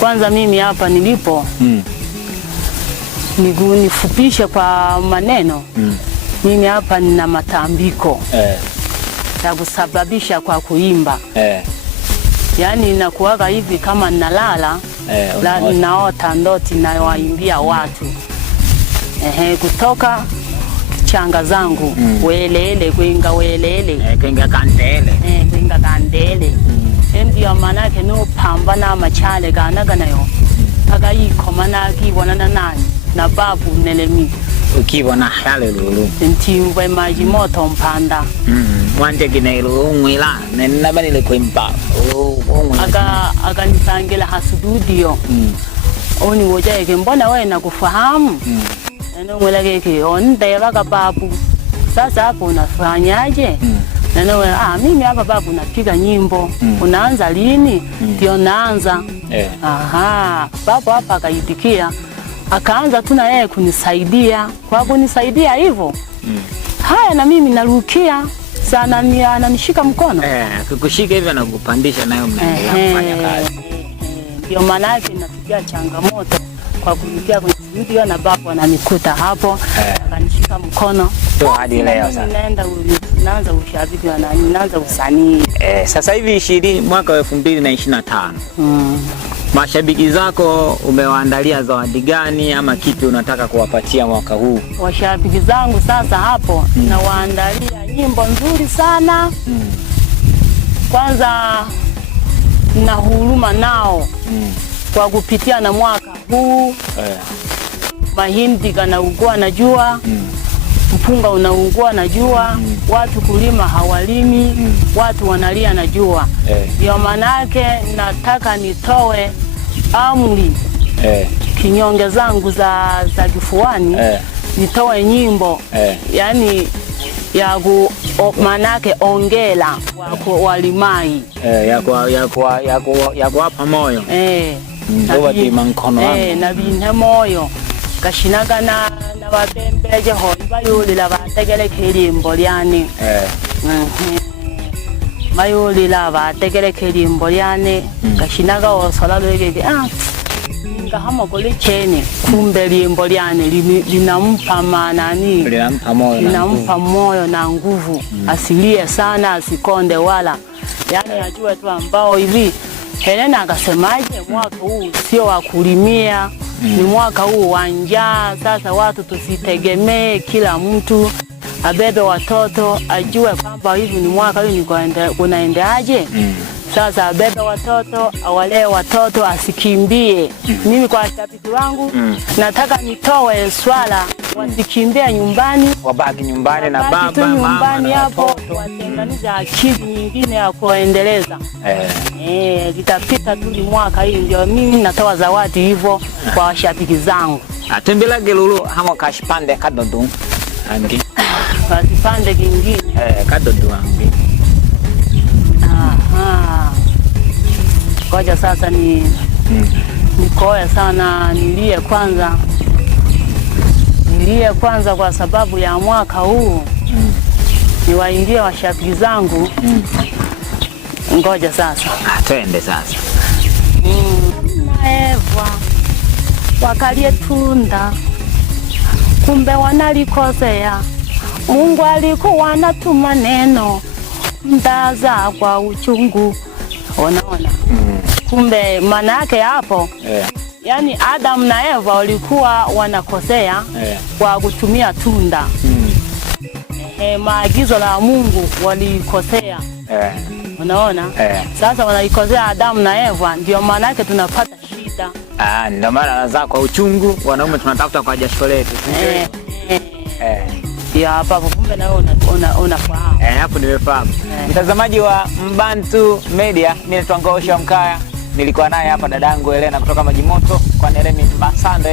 Kwanza mimi hapa nilipo nifupishe kwa maneno. Mimi hapa nina matambiko ya kusababisha kwa kuimba. Yaani nakuwaga hivi kama nalala naota ndoti na waimbia watu. Kutoka changa zangu welele kwinga welele kwinga kandele kwinga kandele. Ndio manake no pambana machale ganaga nayo agayikomana kibonana nani na babu nelemi ukibona hallelujah ntimwe maji moto mpanda mwanje ginelo umwila nenabanile kwimba aga nisangela hasududio oni wojaye mbona wewe nakufahamu neno mwelekeke ondeba ka babu sasa hapo unafanyaje neno mimi hapa babu napiga nyimbo unaanza lini ndio naanza babu hapa akaitikia akaanza tu na yeye kunisaidia kwa kunisaidia hivyo haya na mimi narukia sana ananishika mkono kukushika hivi na kukupandisha nayo mnaendelea kufanya kazi ndio maana yake napigia changamoto kwa kurukia kwenye studio na babu ananikuta hapo akanishika mkono hadi leo sasa naanza ushabiki na naanza usanii sasa hivi mwaka wa 2025 mashabiki zako umewaandalia zawadi gani ama kipi unataka kuwapatia mwaka huu? Washabiki zangu sasa hapo nawaandalia nyimbo nzuri sana. Kwanza na huruma nao kwa kupitia na mwaka huu. Mahindi kanaugua na jua. Mpunga unaugua na jua. Watu kulima hawalimi. Watu wanalia na jua. Ndio manake nataka nitoe amri kinyonge zangu za kifuani nitoe nyimbo yani ya manake ongela walimai ya kuwapa moyo na binhe moyo kashinaga na bapembeje ho bayulila bategeleke limbo lyane mayulila bategeleke limbo lyane kashinaga osola lwegege ngahama kole chene kumbe limbo lyane linampa manani linampa moyo na nguvu asilie sana asikonde wala yani ajue tu ambao hivi Helena akasemaje mwaka huu sio wa kulimia ni mwaka huu wa njaa sasa watu tusitegemee kila mtu abebe watoto ajue kwamba hivi ni mwaka huu ni kunaendeaje sasa abebe watoto awalee watoto asikimbie mimi kwa shabiki wangu nataka nitoe swala wasikimbie nyumbani wabaki nyumbani na baba mama na hapo watenganisha akili nyingine ya kuendeleza litapita tu mwaka hii ndio mimi natoa zawadi hivyo kwa washabiki zangu atembela gelulu hamo kashipande kadodo angi kashipande kingine kadodo angi Ngoja sasa nikoe sana nilie kwanza kwa sababu ya mwaka huu niwaimbie washabiki zangu ngoja sasa twende sasa na Eva wakalie tunda kumbe wanalikosea Mungu alikuwa anatuma neno ndaza kwa uchungu unaona kumbe maana yake hapo yani Adam na Eva walikuwa wanakosea kwa kutumia tunda maagizo la Mungu walikosea unaona sasa wanaikosea Adam na Eva ndio maana yake tunapata shida ndio maana anaanza kwa uchungu wanaume tunatafuta kwa jasho letu ya hapa kumbe na unafahamu hapo nimefahamu mtazamaji wa Mbantu Media mimi naitwa Ngosha Mkaya nilikuwa naye hapa dadangu Helena kutoka Maji Moto kwa Neremi Masando